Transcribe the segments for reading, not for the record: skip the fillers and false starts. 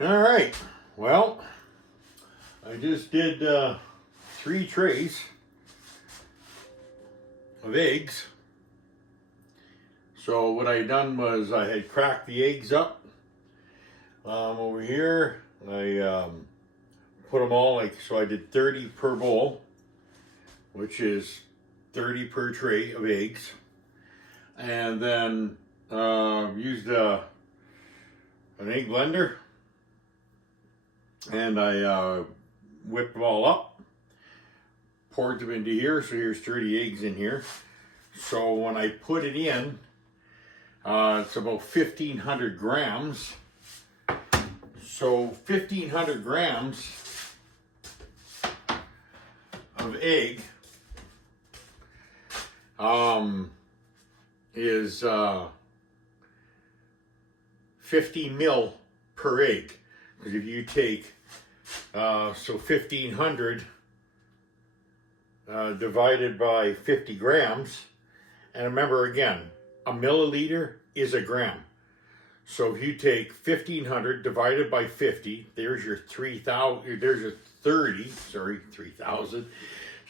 All right. Well, I just did 3 trays of eggs. So what I done was I had cracked the eggs up over here. I put them all so I did 30 per bowl, which is 30 per tray of eggs. And then used an egg blender, and I whipped them all up, poured them into here. So here's 30 eggs in here. So when I put it in, it's about 1,500 grams. So 1,500 grams of egg is 50 mil per egg. Because if you take so 1,500 divided by 50 grams, and remember again, a milliliter is a gram. So if you take 1,500 divided by 50, there's your 3,000. There's your 3,000.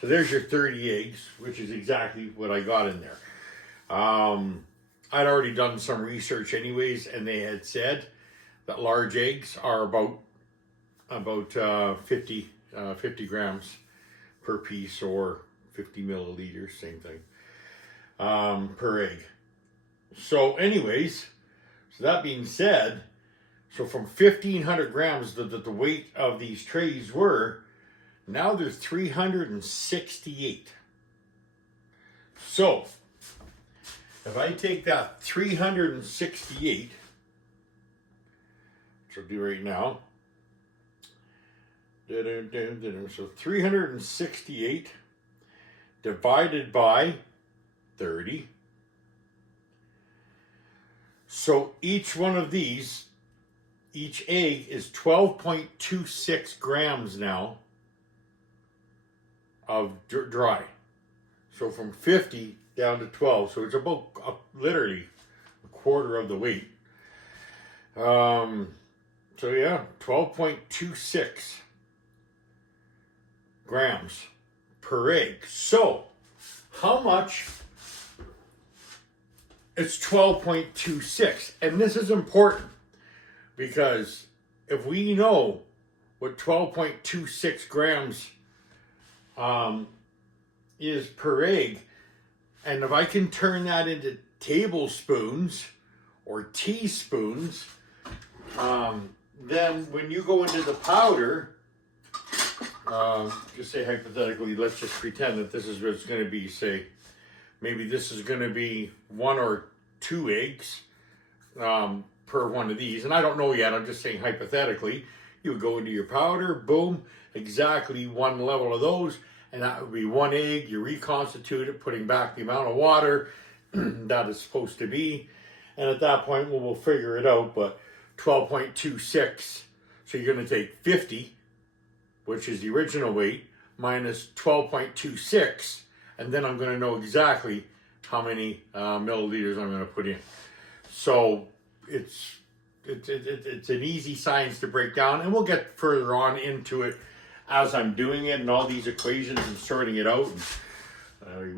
So there's your 30 eggs, which is exactly what I got in there. I'd already done some research anyways, and they had said that large eggs are about 50 grams per piece, or 50 milliliters, same thing, per egg. So anyways, so that being said, so from 1,500 grams that the weight of these trays were, now there's 368. So if I take that 368, which I'll do right now, so 368 divided by 30. So each one of these, each egg is 12.26 grams now of dry. So from 50 down to 12. So it's about literally a quarter of the weight. So yeah, 12.26 grams per egg. So how much? It's 12.26. And this is important because if we know what 12.26 grams is per egg, and if I can turn that into tablespoons or teaspoons, then when you go into the powder, just say hypothetically, let's just pretend that this is what it's going to be. Say, maybe this is going to be 1 or 2 eggs per one of these. And I don't know yet. I'm just saying hypothetically. You would go into your powder, boom, exactly 1 level of those. And that would be 1 egg. You reconstitute it, putting back the amount of water that is supposed to be. And at that point, we'll figure it out. But 12.26. So you're going to take 50, which is the original weight, minus 12.26. And then I'm going to know exactly how many milliliters I'm going to put in. So it's an easy science to break down, and we'll get further on into it as I'm doing it and all these equations and sorting it out. And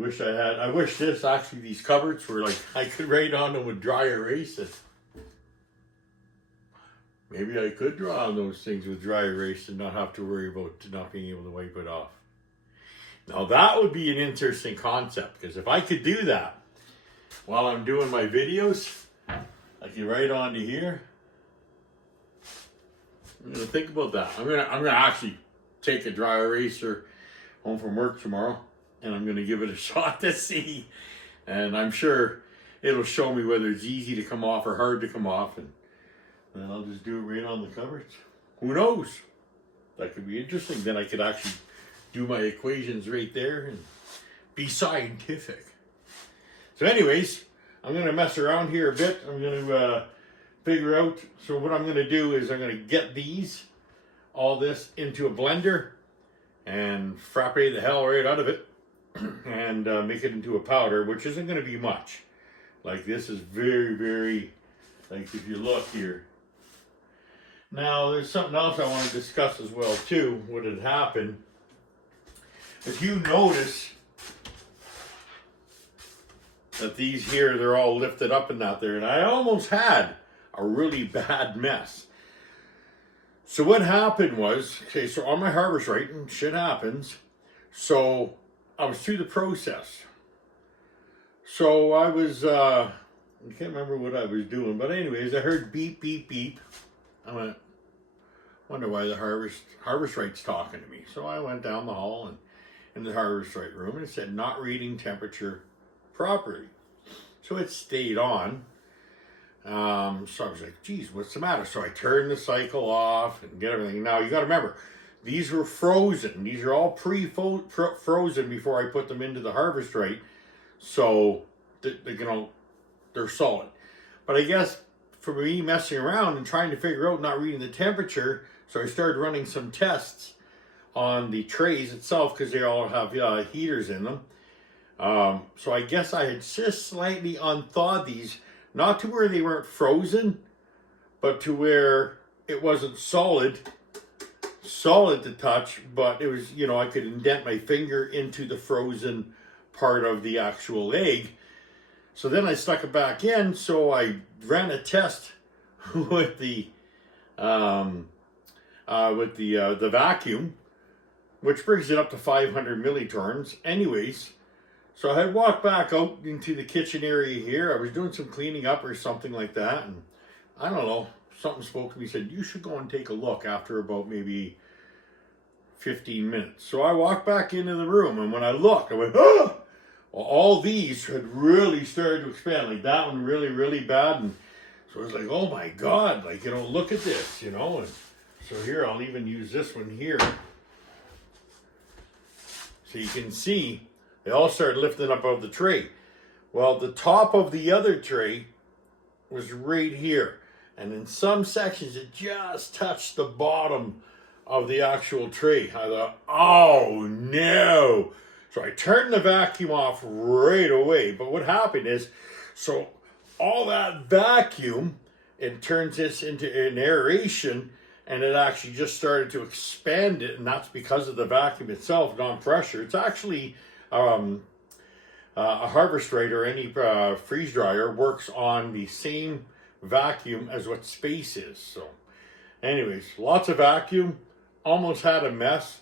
I wish these cupboards were like I could write on them with dry erase. And maybe I could draw on those things with dry erase and not have to worry about not being able to wipe it off. Now that would be an interesting concept, because if I could do that while I'm doing my videos, I can write onto here. I'm gonna think about that. I'm gonna actually take a dry eraser home from work tomorrow, and I'm gonna give it a shot to see. And I'm sure it'll show me whether it's easy to come off or hard to come off, and then I'll just do it right on the cupboards. Who knows? That could be interesting. Then I could actually do my equations right there and be scientific. So anyways, I'm going to mess around here a bit. I'm going to figure out. So what I'm going to do is I'm going to get all this into a blender and frappe the hell right out of it and make it into a powder, which isn't going to be much. Like this is very, very, like if you look here, Now, there's something else I want to discuss as well, too, what had happened. If you notice that these here, they're all lifted up and out there, and I almost had a really bad mess. So what happened was, okay, so on my harvest rate, and shit happens, so I was through the process. So I was, I can't remember what I was doing, but anyways, I heard beep, beep, beep. I went, wonder why the harvest rate's talking to me. So I went down the hall and in the harvest rate room, and it said not reading temperature properly. So it stayed on. So I was like, geez, what's the matter? So I turned the cycle off and get everything. Now you got to remember, these were frozen. These are all frozen before I put them into the harvest rate. So they're solid. But I guess for me messing around and trying to figure out not reading the temperature, so I started running some tests on the trays itself because they all have heaters in them. So I guess I had just slightly unthawed these, not to where they weren't frozen, but to where it wasn't solid to touch, but it was, I could indent my finger into the frozen part of the actual egg. So then I stuck it back in, so I ran a test with the vacuum, which brings it up to 500 millitorns. Anyways, so I had walked back out into the kitchen area here. I was doing some cleaning up or something like that, and I don't know, something spoke to me, said, you should go and take a look after about maybe 15 minutes. So I walked back into the room, and when I looked, I went, oh! Well, all these had really started to expand, like that one really, really bad, and so I was like, oh my God, look at this, and so here, I'll even use this one here. So you can see, they all started lifting up out of the tray. Well, the top of the other tray was right here. And in some sections, it just touched the bottom of the actual tray. I thought, oh no. So I turned the vacuum off right away. But what happened is, so all that vacuum, it turns this into an aeration, and it actually just started to expand it, and that's because of the vacuum itself, non-pressure. It's actually a harvest rate or any freeze dryer works on the same vacuum as what space is. So anyways, lots of vacuum, almost had a mess.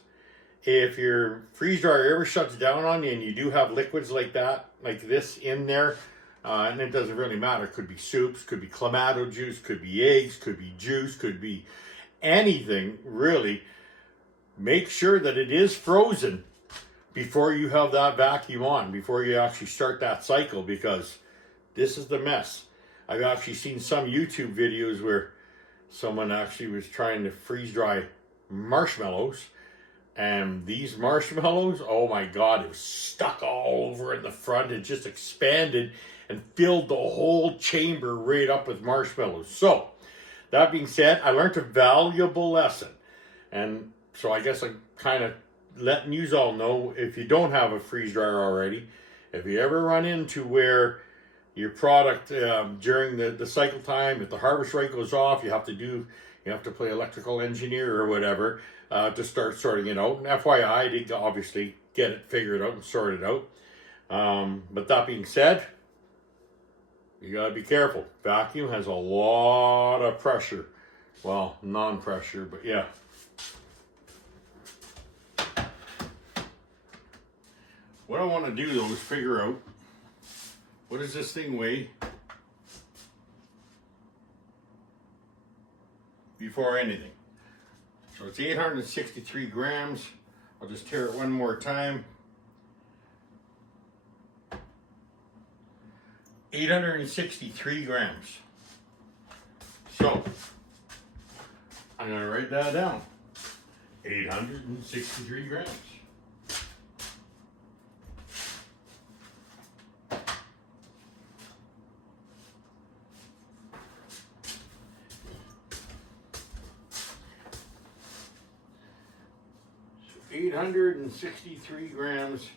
If your freeze dryer ever shuts down on you and you do have liquids like that, like this in there, and it doesn't really matter, could be soups, could be clamato juice, could be eggs, could be juice, could be anything really, make sure that it is frozen before you have that vacuum on, before you actually start that cycle, because this is the mess. I've actually seen some YouTube videos where someone actually was trying to freeze dry marshmallows, and these marshmallows, oh my God, it was stuck all over in the front. It just expanded and filled the whole chamber right up with marshmallows. So that being said, I learned a valuable lesson. And so I guess I'm kind of letting you all know, if you don't have a freeze dryer already, if you ever run into where your product during the cycle time, if the harvest rate goes off, you have to play electrical engineer or whatever to start sorting it out. And FYI, I did obviously get it figured out and sorted out. But that being said, you gotta be careful. Vacuum has a lot of pressure. Well, non-pressure, but yeah. What I want to do though is figure out, what does this thing weigh before anything. So it's 863 grams. I'll just tear it one more time. 863 grams. So, I'm going to write that down. 863 grams. So 863 grams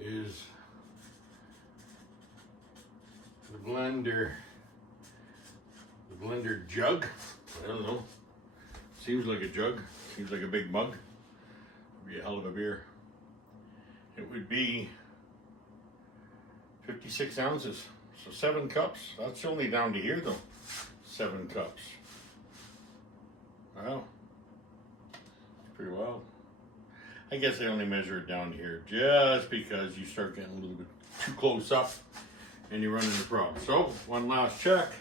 is the blender jug. I don't know. Seems like a jug. Seems like a big mug. Would be a hell of a beer. It would be 56 ounces. So 7 cups. That's only down to here though. 7 cups. Wow. It's pretty wild. I guess I only measure it down here just because you start getting a little bit too close up and you run into problems. So, one last check.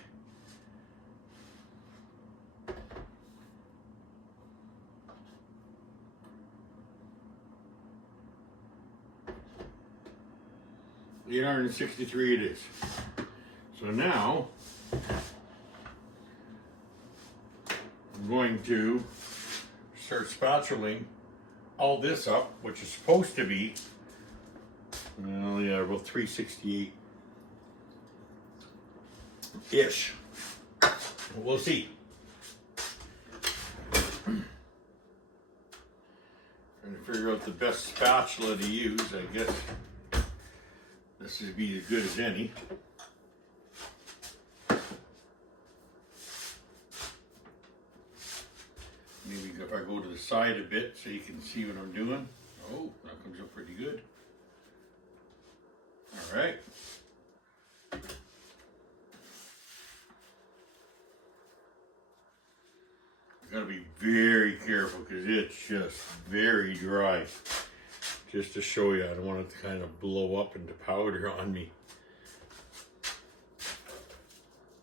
$863 it is. So now, I'm going to start spatulaing all this up, which is supposed to be, well, yeah, about 368-ish. We'll see. Trying to figure out the best spatula to use. I guess this would be as good as any. Maybe if I go to the side a bit so you can see what I'm doing. Oh, that comes up pretty good. All right. I gotta be very careful because it's just very dry. Just to show you, I don't want it to kind of blow up into powder on me.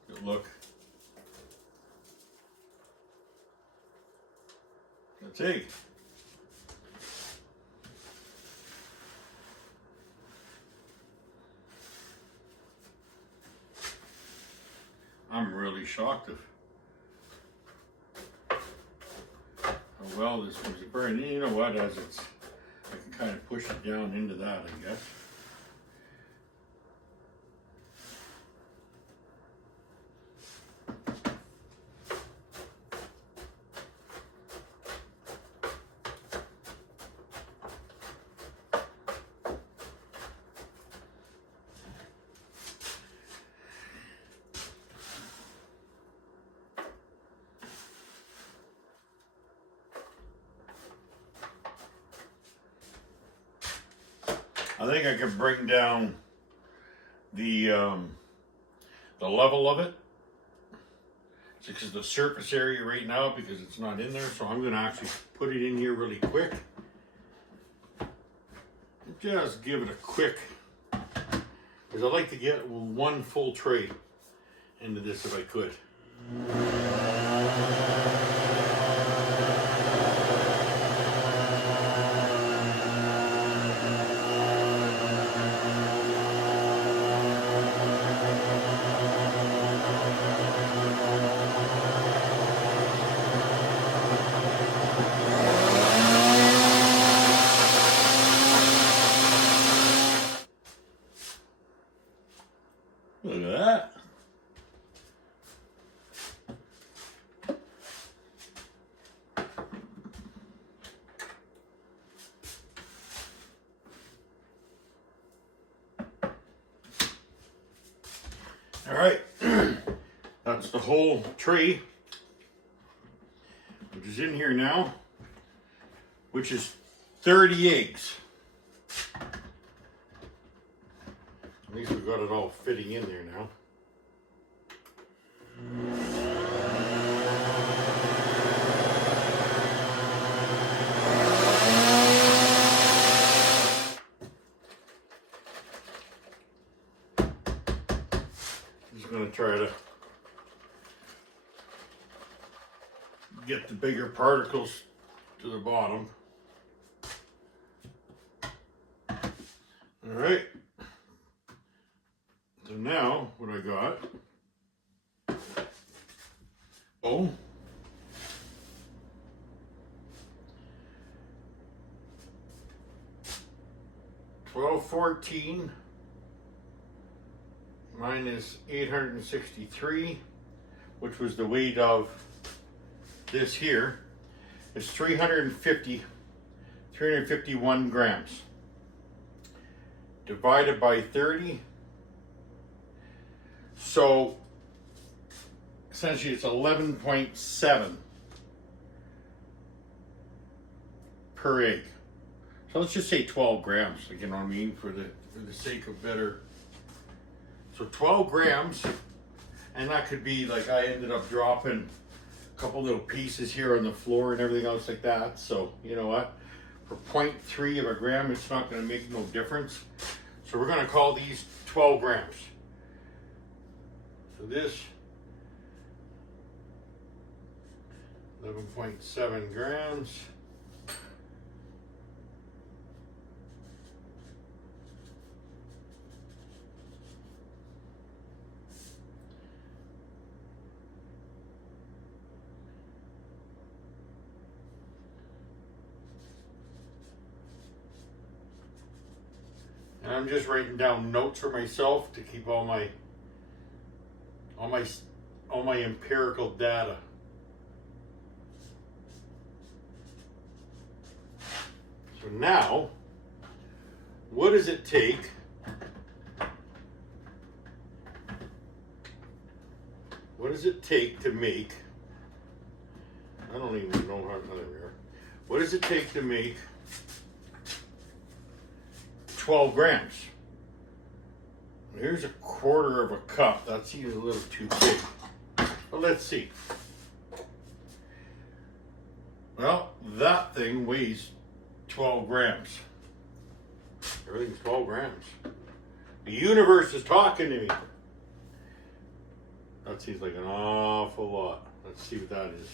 Good look. That's it. I'm really shocked of how well this comes to burn. You know what, as it's, I can kind of push it down into that, I guess. I think I can bring down the level of it. It's because the surface area right now, because it's not in there, so I'm going to actually put it in here really quick. Just give it a quick, because I like to get one full tray into this if I could. Look at that. All right, that's the whole tray, which is in here now, which is 30 eggs. At least we've got it all fitting in there now. I'm just going to try to get the bigger particles to the bottom. All right. So now, what I got, oh, $12.14 minus 863, which was the weight of this here, is 351 grams. Divided by 30. So essentially it's 11.7 per egg. So let's just say 12 grams, like, you know what I mean, for the sake of better. So 12 grams, and that could be like I ended up dropping a couple little pieces here on the floor and everything else like that. So you know what? For 0.3 of a gram, it's not going to make no difference. So we're going to call these 12 grams. So this 11.7 grams. And I'm just writing down notes for myself to keep all my empirical data. So now, what does it take to make, I don't even know how, there we are. What does it take to make 12 grams? Here's a quarter of a cup. That seems a little too big. But let's see. Well, that thing weighs 12 grams. Everything's 12 grams. The universe is talking to me. That seems like an awful lot. Let's see what that is.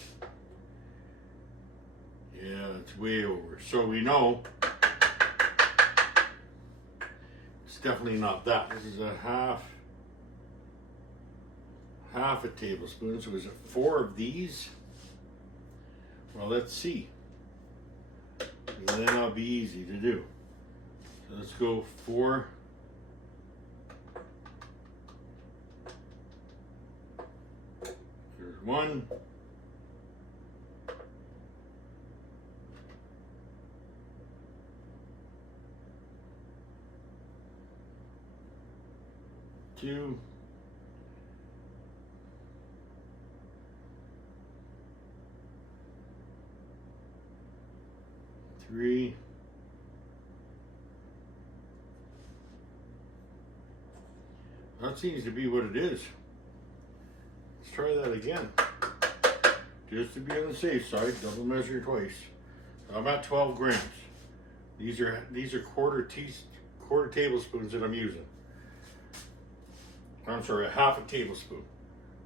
Yeah, it's way over. So we know it's definitely not that. This is a half a tablespoon. So is it 4 of these? Well, let's see. Then that'll be easy to do. So let's go 4. Here's 1. 2. 3. 4. That seems to be what it is. Let's try that again. Just to be on the safe side, double measure twice. I'm at 12 grams. These are quarter tablespoons that I'm using. I'm sorry, a half a tablespoon.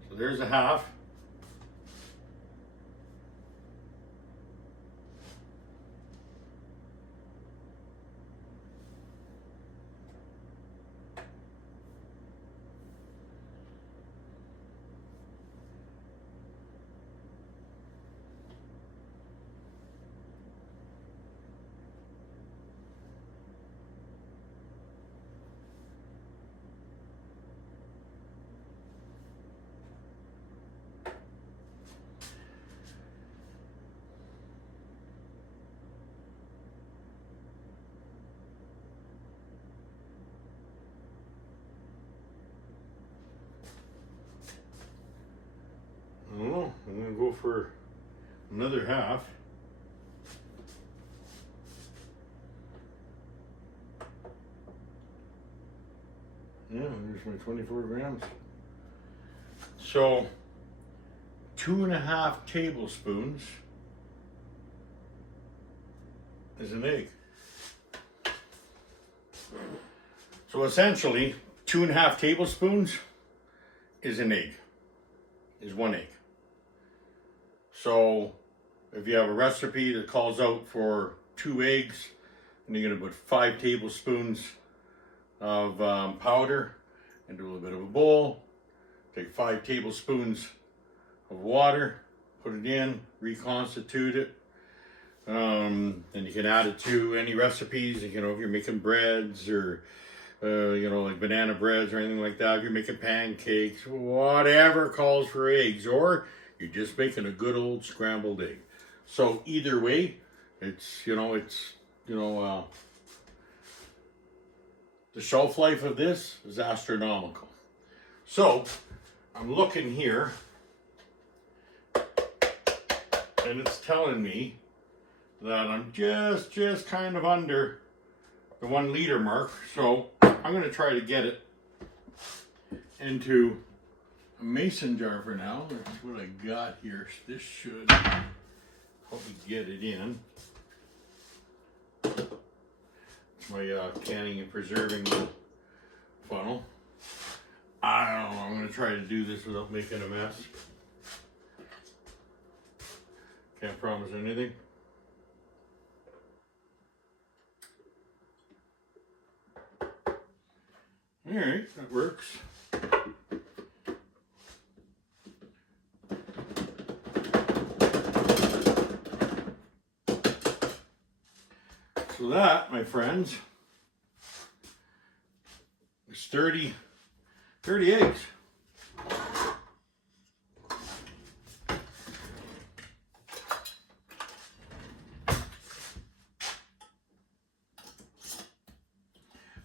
So there's a half. I don't know. I'm going to go for another half. Yeah, there's my 24 grams. So 2.5 tablespoons is an egg. So essentially, 2.5 tablespoons is an egg, is 1 egg. So if you have a recipe that calls out for 2 eggs, and you're going to put 5 tablespoons of powder into a little bit of a bowl, take 5 tablespoons of water, put it in, reconstitute it, and you can add it to any recipes. You know, if you're making breads or you know, like banana breads or anything like that, if you're making pancakes, whatever calls for eggs, or you're just making a good old scrambled egg. So either way, it's the shelf life of this is astronomical. So I'm looking here, and it's telling me that I'm just kind of under the 1 liter mark. So I'm going to try to get it into a mason jar for now. That's what I got here. This should help me get it in. It's my canning and preserving funnel. I don't know. I'm going to try to do this without making a mess. Can't promise anything. All right, that works. So that, my friends, is 30 eggs.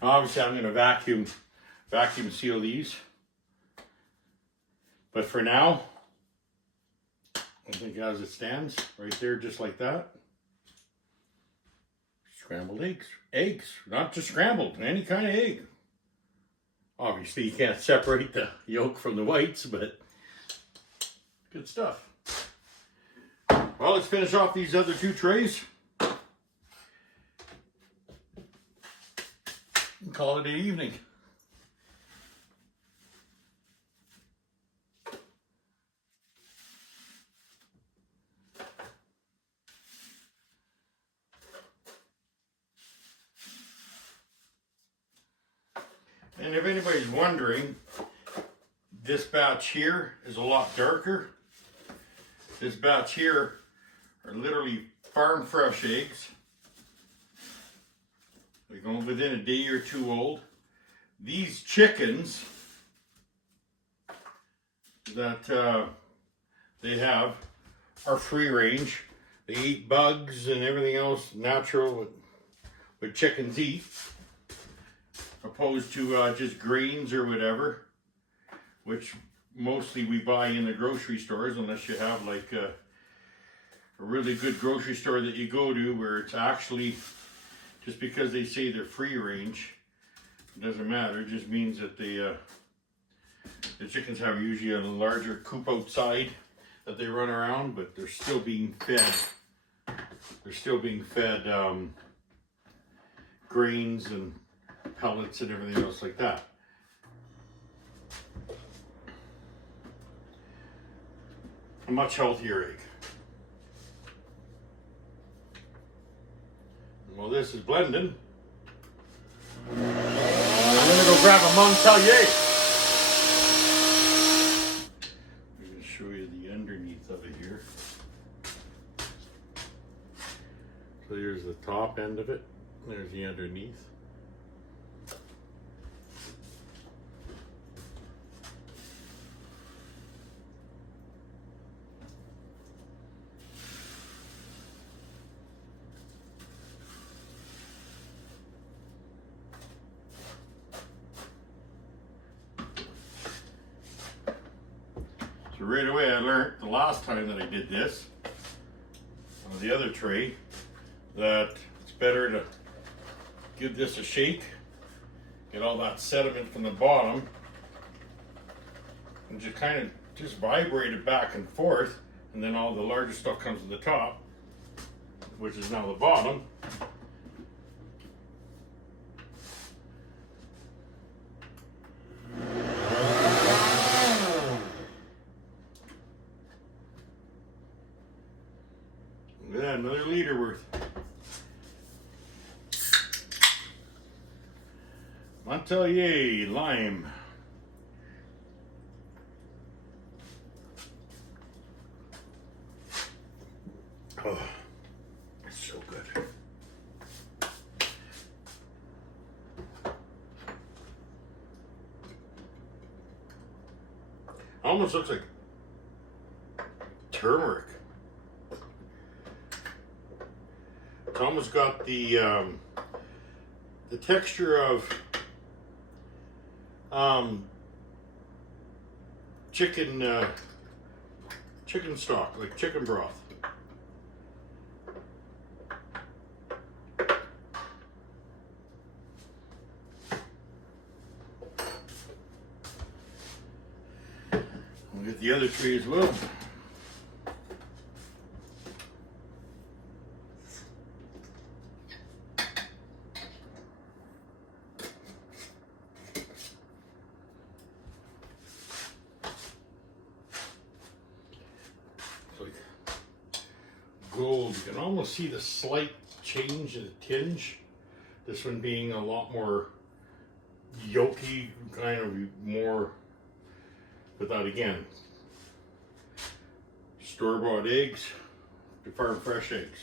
Obviously, I'm going to vacuum seal these. But for now, I think as it stands, right there, just like that. Scrambled eggs. Eggs, not just scrambled, any kind of egg. Obviously, you can't separate the yolk from the whites, but good stuff. Well, let's finish off these other 2 trays. And call it an evening. And if anybody's wondering, this batch here is a lot darker. This batch here are literally farm fresh eggs. They go within a day or 2 old. These chickens that they have are free range. They eat bugs and everything else natural what chickens eat, opposed to just grains or whatever, which mostly we buy in the grocery stores, unless you have like a really good grocery store that you go to where it's actually, just because they say they're free range, it doesn't matter. It just means that the chickens have usually a larger coop outside that they run around, but they're still being fed. They're still being fed grains and pellets and everything else like that. A much healthier egg. Well, this is blending. I'm gonna go grab a Montpellier. I'm gonna show you the underneath of it here. So here's the top end of it. There's the underneath. So right away I learned the last time that I did this on the other tray that it's better to give this a shake, get all that sediment from the bottom, and just kind of just vibrate it back and forth, and then all the larger stuff comes to the top, which is now the bottom. Look at that, another liter worth. Montpellier lime. Oh, it's so good. Almost looks like turmeric. It's almost got the texture of chicken stock, like chicken broth. Look at the other tree as well. It's like gold. You can almost see the slight change in the tinge. This one being a lot more yolky, kind of more, without again, store-bought eggs to farm fresh eggs.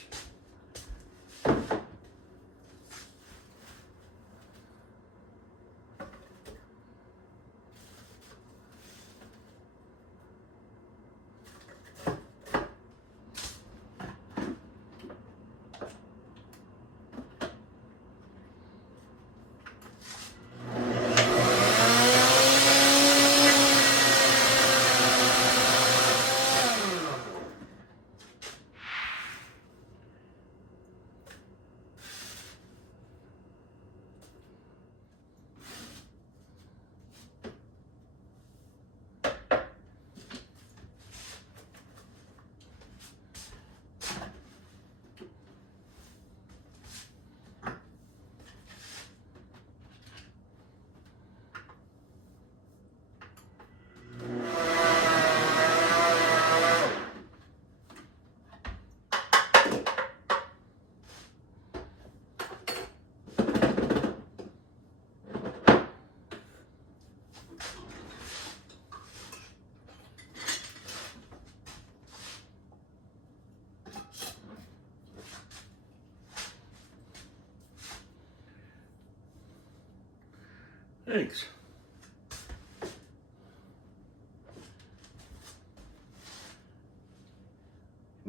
Thanks.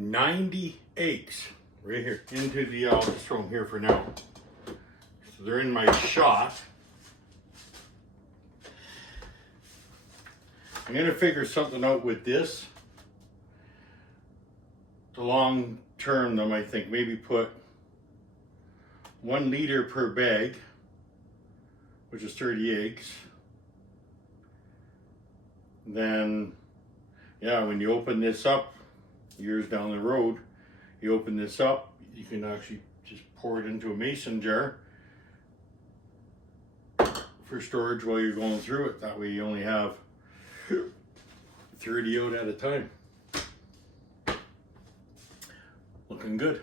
$90 eggs right here into the, I'll just throw them here for now. So they're in my shot. I'm gonna figure something out with this. The long term, though, I think maybe put 1 liter per bag, which is 30 eggs. Then, yeah, when you open this up, years down the road, you open this up, you can actually just pour it into a mason jar for storage while you're going through it. That way you only have 30 out at a time. Looking good.